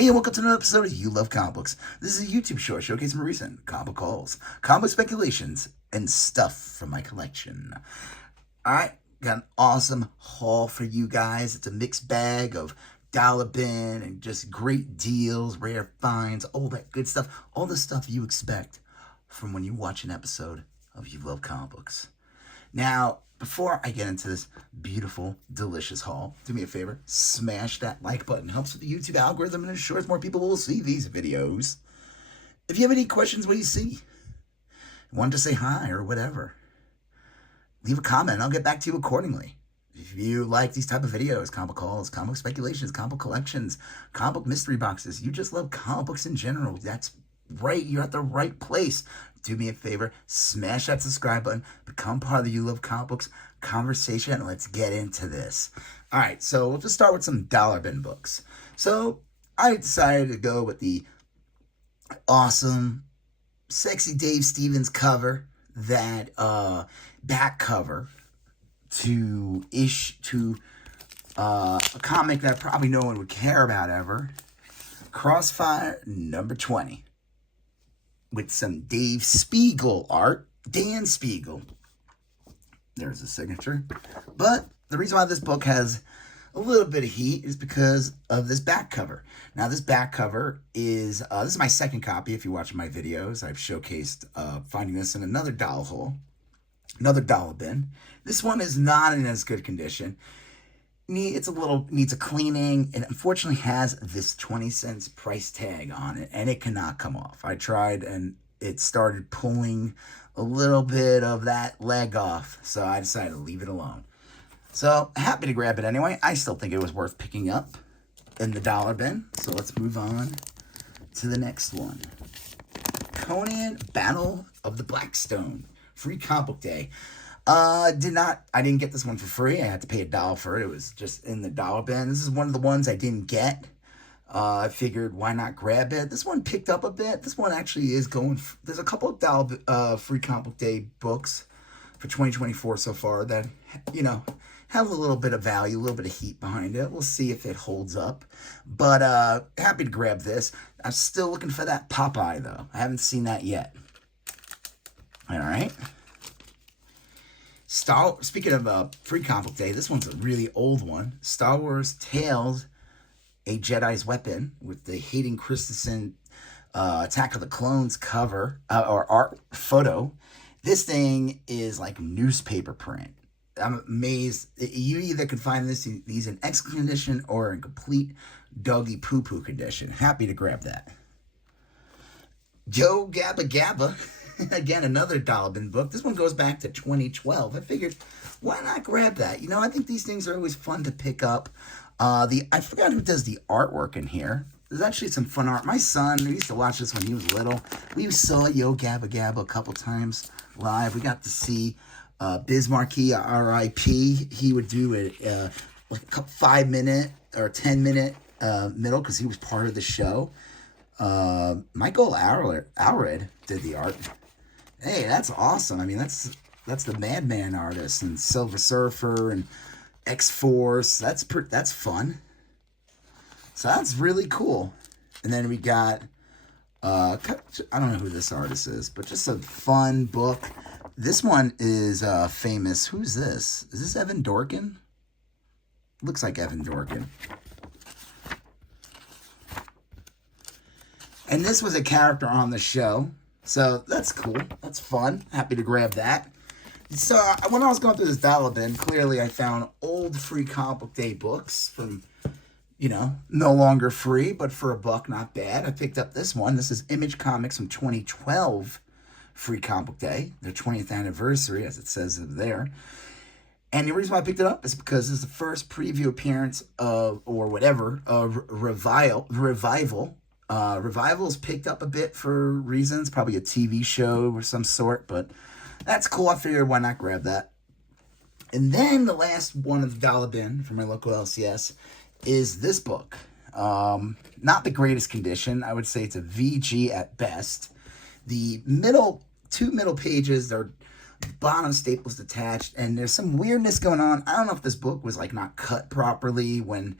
Hey, and welcome to another episode of You Love Comic Books. This is a YouTube show showcasing my recent comic hauls, comic speculations, and stuff from my collection. Alright, got an awesome haul for you guys. It's a mixed bag of dollar bin and just great deals, rare finds, all that good stuff. All the stuff you expect from when you watch an episode of You Love Comic Books. Now, before I get into this beautiful, delicious haul, do me a favor, smash that like button. It helps with the YouTube algorithm and ensures more people will see these videos. If you have any questions what you see, want to say hi or whatever, leave a comment and I'll get back to you accordingly. If you like these type of videos, comic hauls, comic speculations, comic collections, comic mystery boxes, you just love comic books in general, that's right, you're at the right place. Do me a favor, smash that subscribe button, become part of the You Love Comic Books conversation, and let's get into this. All right, so we'll just start with some dollar bin books. So I decided to go with the awesome, sexy Dave Stevens cover, that back cover to a comic that probably no one would care about ever. Crossfire number 20. With some Dave Spiegel art. Dan Spiegel. There's a signature. But the reason why this book has a little bit of heat is because of this back cover. Now, this back cover is, this is my second copy. If you watch my videos, I've showcased finding this in another doll hole. Another dollar bin. This one is not in as good condition. Needs a cleaning. It unfortunately has this 20 cents price tag on it, and it cannot come off. I tried, and it started pulling a little bit of that leg off, so I decided to leave it alone. So, happy to grab it anyway. I still think it was worth picking up in the dollar bin, so let's move on to the next one. Conan Battle of the Blackstone. Free comic book day. I didn't get this one for free. I had to pay $1 for it. It was just in the dollar bin. This is one of the ones I didn't get. I figured, why not grab it? This one picked up a bit. This one actually is going... There's a couple of free comic book day books for 2024 so far that, you know, have a little bit of value, a little bit of heat behind it. We'll see if it holds up. But happy to grab this. I'm still looking for that Popeye, though. I haven't seen that yet. All right. Speaking of free comic book day, this one's a really old one. Star Wars Tales, A Jedi's Weapon, with the Hayden Christensen Attack of the Clones cover, or art photo. This thing is like newspaper print. I'm amazed. You either can find these in excellent condition or in complete doggy poo-poo condition. Happy to grab that. Joe Gabba Gabba. Again, another dollar bin book. This one goes back to 2012. I figured, why not grab that? You know, I think these things are always fun to pick up. I forgot who does the artwork in here. There's actually some fun art. My son, we used to watch this when he was little. We saw Yo Gabba Gabba a couple times live. We got to see Biz Markie, R.I.P. He would do a 5-minute or 10-minute middle because he was part of the show. Michael Allred did the art. Hey, that's awesome. I mean, that's the Madman artist and Silver Surfer and X-Force. That's fun. So that's really cool. And then we got, I don't know who this artist is, but just a fun book. This one is famous. Who's this? Is this Evan Dorkin? Looks like Evan Dorkin. And this was a character on the show. So that's cool. That's fun. Happy to grab that. So when I was going through this dollar bin, clearly I found old free comic book day books from, you know, no longer free, but for $1, not bad. I picked up this one. This is Image Comics from 2012 free comic book day. Their 20th anniversary, as it says there. And the reason why I picked it up is because this is the first preview appearance of, or whatever, of Revival. Revival's picked up a bit for reasons, probably a TV show of some sort, but that's cool. I figured why not grab that. And then the last one of the dollar bin from my local LCS is this book. Not the greatest condition. I would say it's a VG at best. The two middle pages, they're bottom staples detached, and there's some weirdness going on. I don't know if this book was like not cut properly when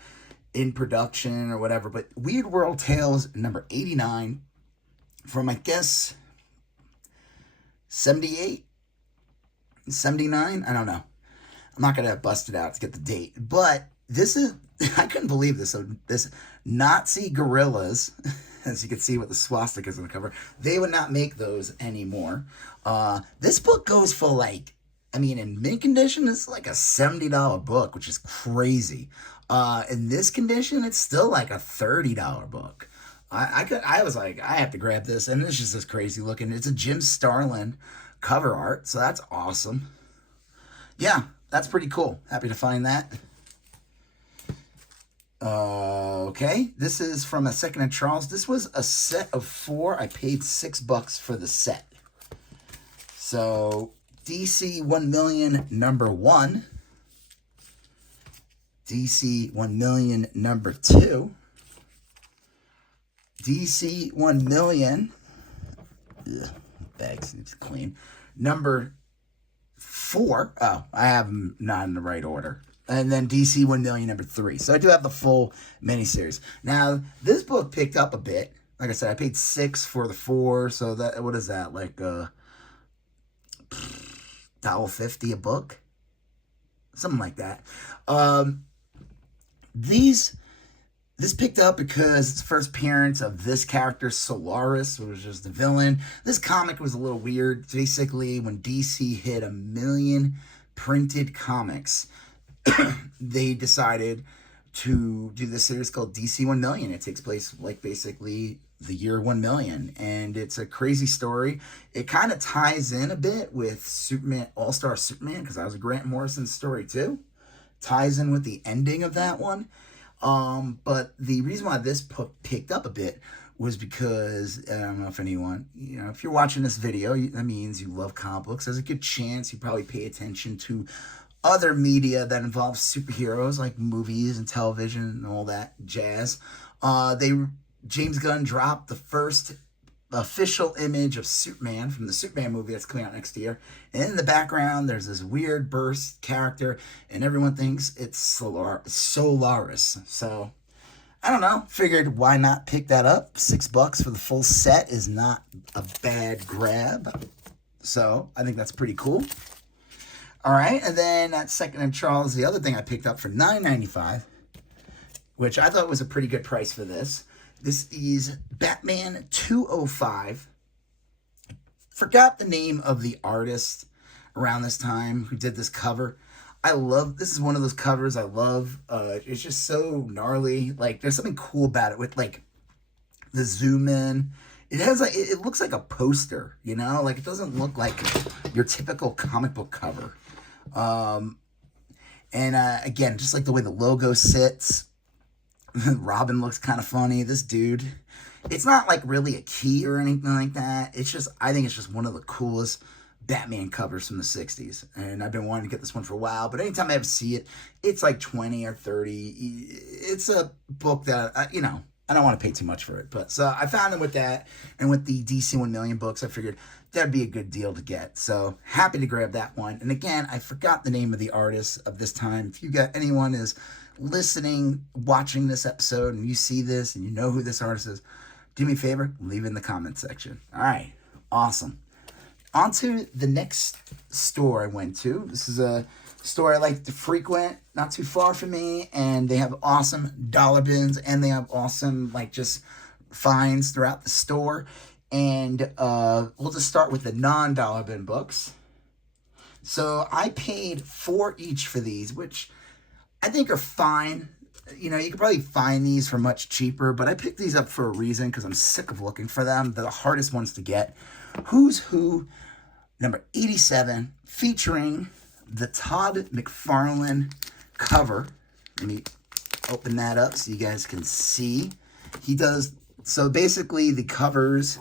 in production or whatever. But Weird World Tales number 89 from, I guess, 78, 79. I don't know. I'm not gonna bust it out to get the date, but this is, I couldn't believe this. So this Nazi gorillas, as you can see with the swastikas on the cover, they would not make those anymore. This book goes for like, I mean, in mint condition, it's like a $70 book, which is crazy. In this condition, it's still like a $30 book. I was like, I have to grab this, and it's just this crazy looking. It's a Jim Starlin cover art, so that's awesome. Yeah, that's pretty cool. Happy to find that. Okay, this is from a Second and Charles. This was a set of 4. I paid $6 for the set. So DC 1 million number 1, DC 1 million number 2, DC 1 million, bag seems clean, number 4. Oh, I have them not in the right order. And then DC 1 million number 3. So I do have the full miniseries. Now, this book picked up a bit. Like I said, I paid $6 for the 4. So that, what is that? Like $1.50 a book? Something like that. This picked up because it's the first appearance of this character, Solaris, who was just the villain. This comic was a little weird. Basically, when DC hit 1 million printed comics, they decided to do this series called DC 1 million. It takes place like basically the year 1 million, and it's a crazy story. It kind of ties in a bit with Superman, All-Star Superman, because that was a Grant Morrison story too. Ties in with the ending of that one. But the reason why this picked up a bit was because, I don't know if anyone, if you're watching this video, that means you love comic books. There's a good chance you probably pay attention to other media that involves superheroes, like movies and television and all that jazz. James Gunn dropped the first official image of Superman from the Superman movie that's coming out next year. And in the background, there's this weird burst character, and everyone thinks it's Solaris. So, I don't know. Figured why not pick that up? $6 for the full set is not a bad grab. So, I think that's pretty cool. All right, and then at Second and Charles, the other thing I picked up for $9.95, which I thought was a pretty good price for this. This is Batman 205. Forgot the name of the artist around this time who did this cover. This is one of those covers I love. It's just so gnarly. Like, there's something cool about it with, like, the zoom in. It has, like, it looks like a poster, Like, it doesn't look like your typical comic book cover. Again, just like the way the logo sits. Robin looks kind of funny. This dude, it's not like really a key or anything like that. I think it's just one of the coolest Batman covers from the 60s. And I've been wanting to get this one for a while, but anytime I ever see it, it's like 20 or 30. It's a book that, I don't want to pay too much for it. But so I found it with that, and with the DC 1 million books, I figured that'd be a good deal to get. So happy to grab that one. And again, I forgot the name of the artist of this time. If you got anyone is listening, watching this episode, and you see this and you know who this artist is, do me a favor, leave it in the comments section. All right, awesome. On to the next store I went to. This is a store I like to frequent, not too far from me, and they have awesome dollar bins, and they have awesome, like, just finds throughout the store. And we'll just start with the non-dollar bin books. So I paid $4 each for these, which I think are fine. You can probably find these for much cheaper, but I picked these up for a reason because I'm sick of looking for them. They're the hardest ones to get. Who's Who, number 87, featuring the Todd McFarlane cover. Let me open that up so you guys can see. He does, so basically the covers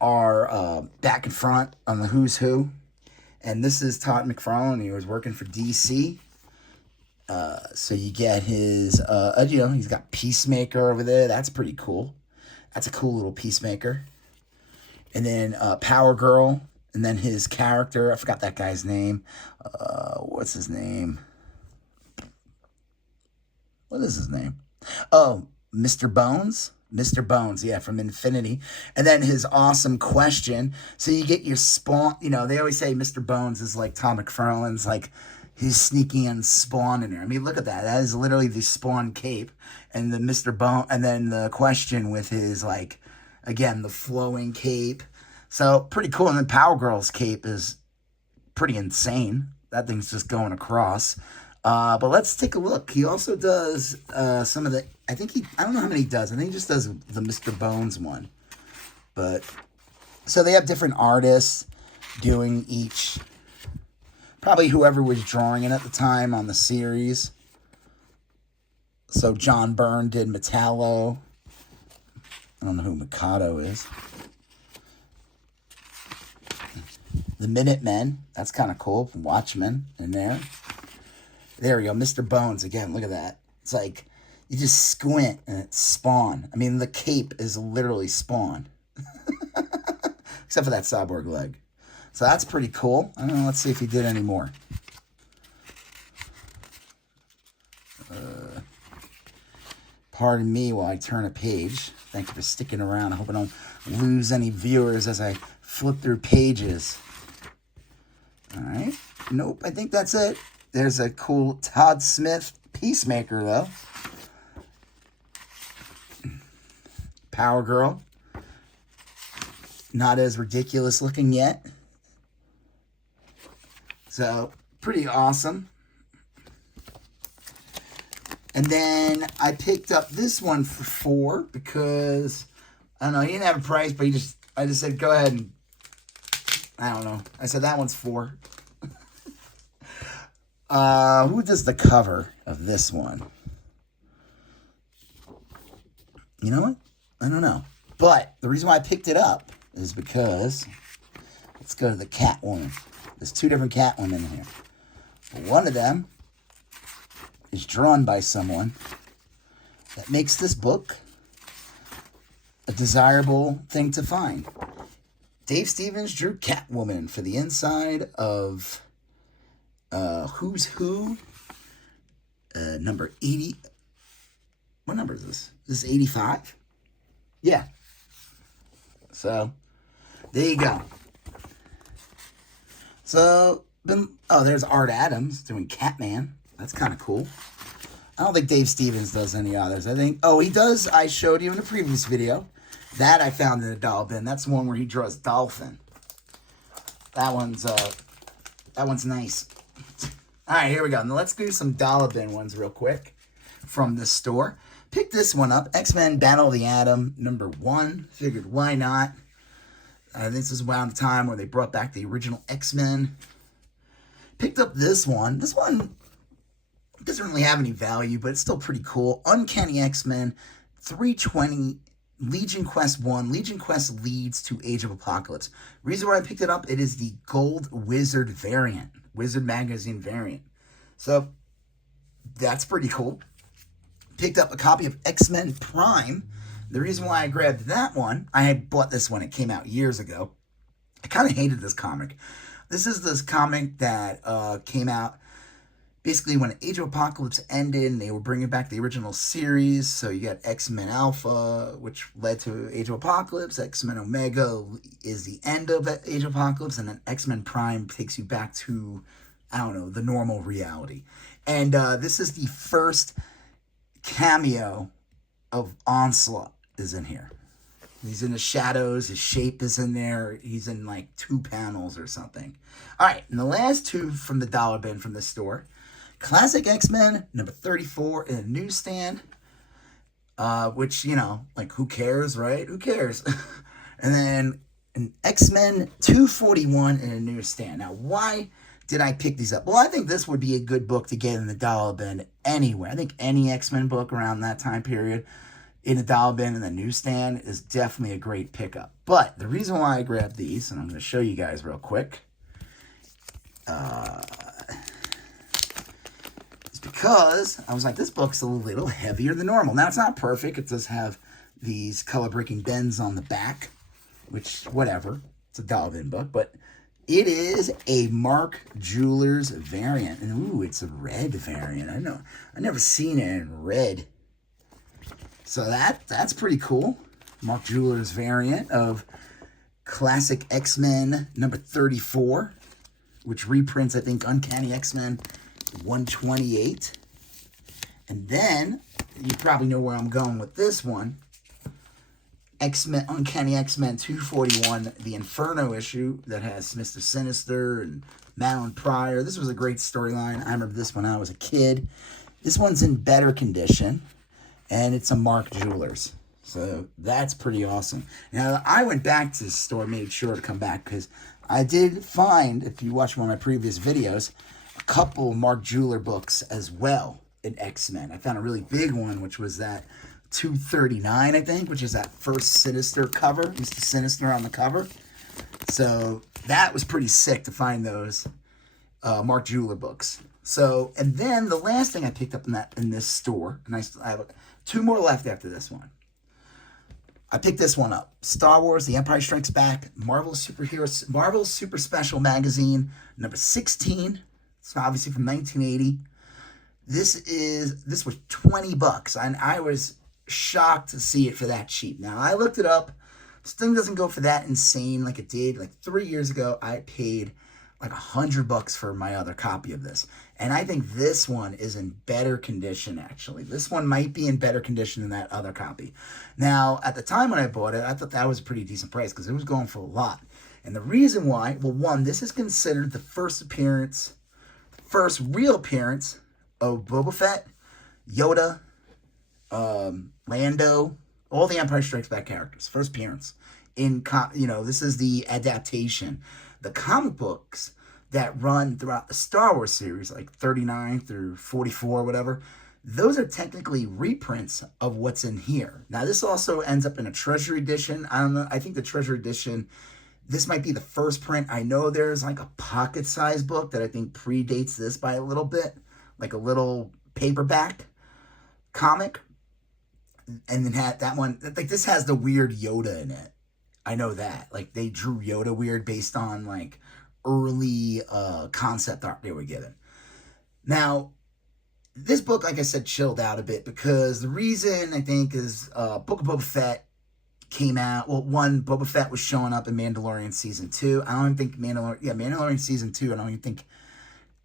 are back and front on the Who's Who. And this is Todd McFarlane. He was working for DC. So you get his, he's got Peacemaker over there. That's pretty cool. That's a cool little Peacemaker. And then Power Girl. And then his character, I forgot that guy's name. What's his name? What is his name? Oh, Mr. Bones? Mr. Bones, yeah, from Infinity. And then his awesome question. So you get your Spawn, they always say Mr. Bones is like Tom McFarlane's, like, he's sneaking in Spawn in there. I mean, look at that. That is literally the Spawn cape. And the Mr. Bone, and then the question with his, like, again, the flowing cape. So pretty cool. And then Power Girl's cape is pretty insane. That thing's just going across. But let's take a look. He also does some of the, I don't know how many he does. I think he just does the Mr. Bones one. But, so they have different artists doing each, probably whoever was drawing it at the time on the series. So John Byrne did Metallo. I don't know who Mikado is. The Minutemen. That's kind of cool. Watchmen in there. There we go. Mr. Bones. Again, look at that. It's like, you just squint and it's Spawn. I mean, the cape is literally Spawn. Except for that cyborg leg. So that's pretty cool. I don't know. Let's see if he did any more. Pardon me while I turn a page. Thank you for sticking around. I hope I don't lose any viewers as I flip through pages. All right. Nope. I think that's it. There's a cool Todd Smith Peacemaker, though. Power Girl. Not as ridiculous looking yet. So, pretty awesome. And then I picked up this one for $4 because, I don't know, he didn't have a price, but I just said, go ahead and, I don't know. I said, that one's $4. Who does the cover of this one? You know what? I don't know. But the reason why I picked it up is because, let's go to the Catwoman. There's 2 different Catwomen in here. One of them is drawn by someone that makes this book a desirable thing to find. Dave Stevens drew Catwoman for the inside of Who's Who, number 80. What number is this? Is this 85? Yeah. So, there you go. So, there's Art Adams doing Catman. That's kind of cool. I don't think Dave Stevens does any others. I think, he does. I showed you in a previous video. That I found in a doll bin. That's the one where he draws Dolphin. That one's nice. All right, here we go. Now let's do some dollar bin ones real quick from this store. Picked this one up. X-Men Battle of the Atom, number 1. Figured, why not? This is around the time where they brought back the original X-Men. Picked up this one. This one doesn't really have any value, but it's still pretty cool. Uncanny X-Men 320 Legion Quest 1. Legion Quest leads to Age of Apocalypse. Reason why I picked it up, it is the Gold Wizard variant. Wizard Magazine variant. So, that's pretty cool. Picked up a copy of X-Men Prime. The reason why I grabbed that one, I had bought this one. It came out years ago. I kind of hated this comic. This is this comic that came out basically when Age of Apocalypse ended and they were bringing back the original series. So you got X-Men Alpha, which led to Age of Apocalypse. X-Men Omega is the end of Age of Apocalypse. And then X-Men Prime takes you back to, I don't know, the normal reality. And this is the first cameo of Onslaught is in here. He's in the shadows. His shape is in there. He's in like 2 panels or something. All right, and the last 2 from the dollar bin from the store. Classic X-Men, number 34 in a newsstand. Which, like, who cares, right? Who cares? And then an X-Men 241 in a newsstand. Now, why did I pick these up? Well, I think this would be a good book to get in the dollar bin anywhere. I think any X-Men book around that time period in a dollar bin in the newsstand is definitely a great pickup. But the reason why I grabbed these, and I'm going to show you guys real quick, is because I was like, this book's a little heavier than normal. Now, it's not perfect. It does have these color-breaking bends on the back, which, whatever. It's a dollar bin book, but it is a Mark Jewelers variant. And, ooh, it's a red variant. I know. I've never seen it in red. So that's pretty cool. Mark Jeweller's variant of Classic X-Men number 34, which reprints, I think, Uncanny X-Men 128. And then, you probably know where I'm going with this one. X-Men, Uncanny X-Men 241, the Inferno issue that has Mr. Sinister and Madeline Pryor. This was a great storyline. I remember this when I was a kid. This one's in better condition, and it's a Mark Jewelers. So that's pretty awesome. Now, I went back to the store, made sure to come back, because I did find, if you watch one of my previous videos, a couple Mark Jeweler books as well in X-Men. I found a really big one, which was that 239, I think, which is that first Sinister cover, Mr. Sinister on the cover. So that was pretty sick to find those Mark Jeweler books. So, and then the last thing I picked up in this store, and I have two more left after this one. I picked this one up. Star Wars, The Empire Strikes Back, Marvel Super Special Magazine, number 16. It's obviously from 1980. This was $20, and I was shocked to see it for that cheap. Now, I looked it up. This thing doesn't go for that insane like it did. Like 3 years ago, I paid like $100 for my other copy of this. And I think this one is in better condition, actually. This one might be in better condition than that other copy. Now, at the time when I bought it, I thought that was a pretty decent price because it was going for a lot. And the reason why, well, one, this is considered the first real appearance of Boba Fett, Yoda, Lando, all the Empire Strikes Back characters. First appearance. This is the adaptation. The comic books that run throughout the Star Wars series, like 39 through 44, whatever, those are technically reprints of what's in here. Now, this also ends up in a Treasury edition. I don't know. I think the Treasury edition, this might be the first print. I know there's like a pocket-sized book that I think predates this by a little bit, like a little paperback comic. And then had that one, like this has the weird Yoda in it. I know that. Like they drew Yoda weird based on like early concept art they were given. Now, this book, like I said, chilled out a bit because the reason I think is Book of Boba Fett came out. Well, one, Boba Fett was showing up in Mandalorian Season 2. I don't even think Mandalorian Season 2, I don't even think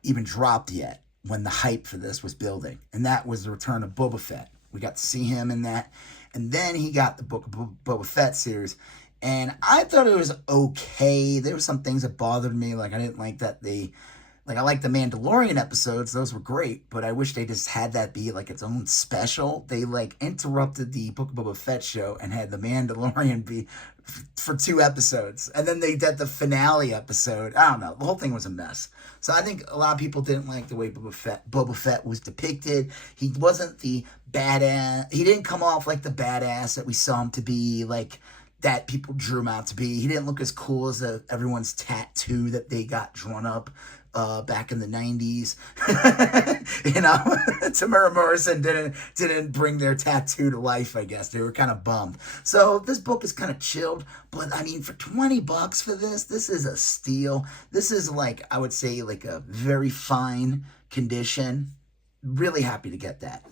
even dropped yet when the hype for this was building. And that was the return of Boba Fett. We got to see him in that. And then he got the Book of Boba Fett series. And I thought it was okay. There were some things that bothered me. Like, I didn't like that I liked the Mandalorian episodes. Those were great. But I wish they just had that be, like, its own special. They, like, interrupted the Book of Boba Fett show and had the Mandalorian be for 2 episodes. And then they did the finale episode. I don't know. The whole thing was a mess. So I think a lot of people didn't like the way Boba Fett was depicted. He wasn't the badass. He didn't come off like the badass that we saw him to be, like, that people drew him out to be. He didn't look as cool as everyone's tattoo that they got drawn up back in the 90s. Tamara Morrison didn't bring their tattoo to life, I guess. They were kind of bummed. So this book is kind of chilled, but I mean, for $20 for this is a steal. This is like, I would say, like a very fine condition. Really happy to get that.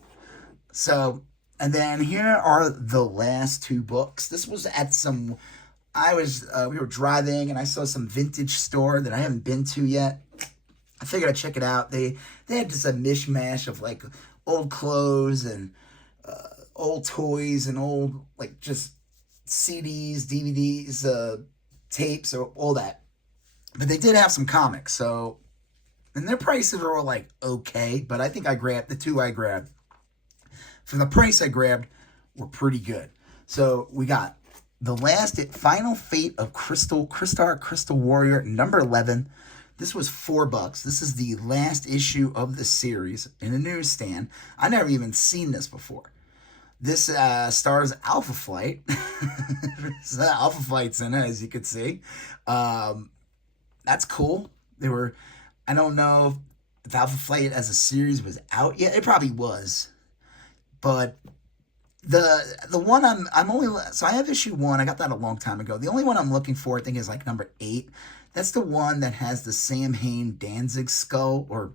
So, and then here are the last 2 books. This was at we were driving and I saw some vintage store that I haven't been to yet. I figured I'd check it out. They had just a mishmash of like old clothes and old toys and old like just CDs, DVDs, tapes, or all that. But they did have some comics. So, and their prices were all like okay. But I think the 2 I grabbed for the price I grabbed were pretty good. So we got the Final Fate of Crystal Warrior number 11. This was $4. This is the last issue of the series in a newsstand. I never even seen this before. This stars Alpha Flight. Alpha Flight's in it, as you could see. That's cool. I don't know if Alpha Flight as a series was out yet. It probably was. But the one so I have issue 1. I got that a long time ago. The only one I'm looking for, I think, is like number 8. That's the one that has the Sam Hain Danzig skull, or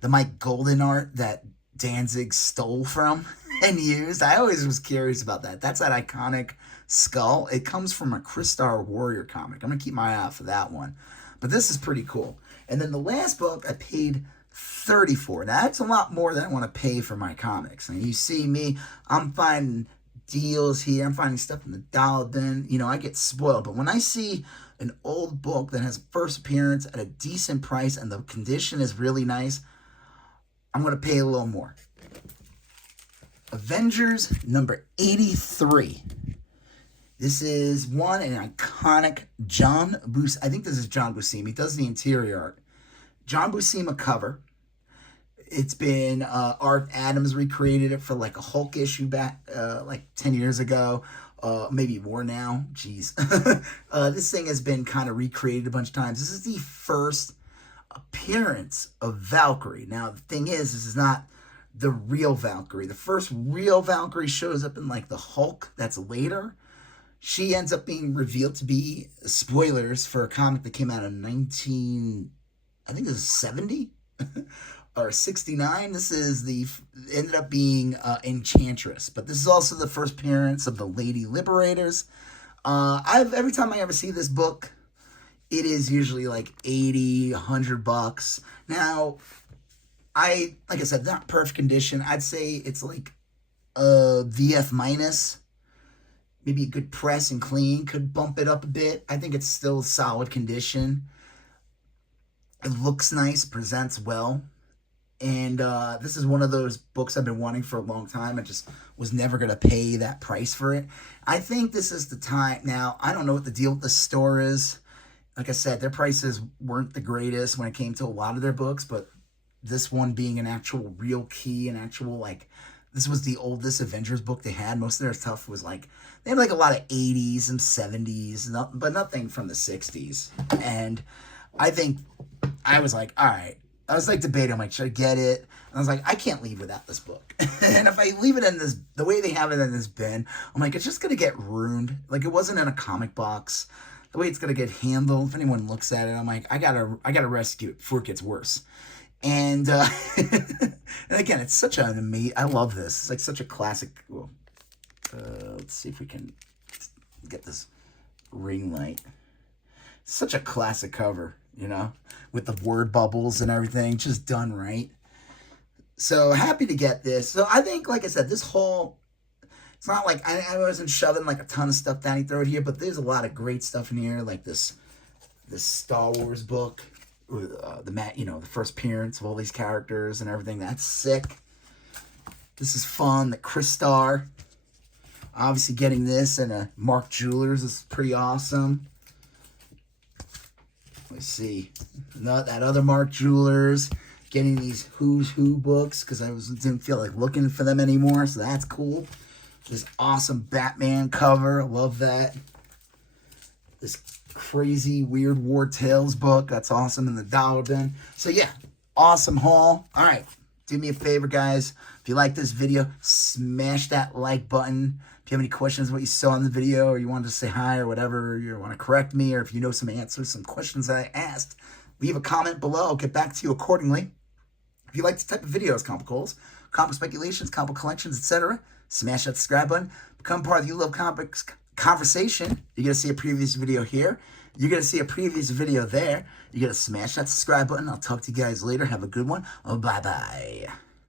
the Mike Golden art that Danzig stole from. been used. I always was curious about that. That's that iconic skull. It comes from a Crystar Warrior comic. I'm going to keep my eye out for that one. But this is pretty cool. And then the last book I paid $30 for. Now, that's a lot more than I want to pay for my comics. And you see me, I'm finding deals here. I'm finding stuff in the dollar bin. You know, I get spoiled. But when I see an old book that has a first appearance at a decent price and the condition is really nice, I'm going to pay a little more. Avengers number 83. This is an iconic John Buscema. I think this is John Buscema. He does the interior art. John Buscema cover. It's been Art Adams recreated it for like a Hulk issue back like 10 years ago. Maybe more now. Jeez. This thing has been kind of recreated a bunch of times. This is the first appearance of Valkyrie. Now, the thing is, this is not the real Valkyrie. The first real Valkyrie shows up in like the Hulk. That's later. She ends up being revealed to be, spoilers for a comic that came out in I think this is 70 or 69. This is ended up being Enchantress. But this is also the first appearance of the Lady Liberators. Every time I ever see this book, it is usually like $80, $100. Now, like I said, not perfect condition. I'd say it's like a VF minus. Maybe a good press and clean could bump it up a bit. I think it's still solid condition. It looks nice, presents well. And this is one of those books I've been wanting for a long time. I just was never going to pay that price for it. I think this is the time. Now, I don't know what the deal with the store is. Like I said, their prices weren't the greatest when it came to a lot of their books, but this one being an actual real key, an actual, like, this was the oldest Avengers book they had. Most of their stuff was like, they had like a lot of 80s and 70s, but nothing from the 60s. And I think I was like, all right. I was like debating, I'm like, should I get it? And I was like, I can't leave without this book. And if I leave it in this, the way they have it in this bin, I'm like, it's just going to get ruined. Like, it wasn't in a comic box. The way it's going to get handled, if anyone looks at it, I'm like, I gotta rescue it before it gets worse. And, and again, it's such an amazing, I love this. It's like such a classic. Well, let's see if we can get this ring light. Such a classic cover, you know, with the word bubbles and everything, just done right. So happy to get this. So I think, like I said, this whole, it's not like I wasn't shoving like a ton of stuff down your throat here, but there's a lot of great stuff in here, like this Star Wars book, the first appearance of all these characters and everything. That's sick. This is fun. The Crystar, obviously getting this and a Mark Jewelers is pretty awesome. Let's see, that other Mark Jewelers, getting these Who's Who books because I didn't feel like looking for them anymore, so that's cool. This awesome Batman cover, I love that. This crazy Weird War Tales book, that's awesome, in the dollar bin. So yeah, awesome haul. All right, do me a favor, guys. If you like this video, smash that like button. If you have any questions what you saw in the video, or you wanted to say hi or whatever, or you want to correct me, or if you know some answers, some questions that I asked, leave a comment below. I'll get back to you accordingly. If you like this type of videos, comic holes, comic speculations, comic collections, etc., smash that subscribe button. Become part of the You Love Comics conversation. You're going to see a previous video here. You're going to see a previous video there. You're going to smash that subscribe button. I'll talk to you guys later. Have a good one. Oh, bye-bye.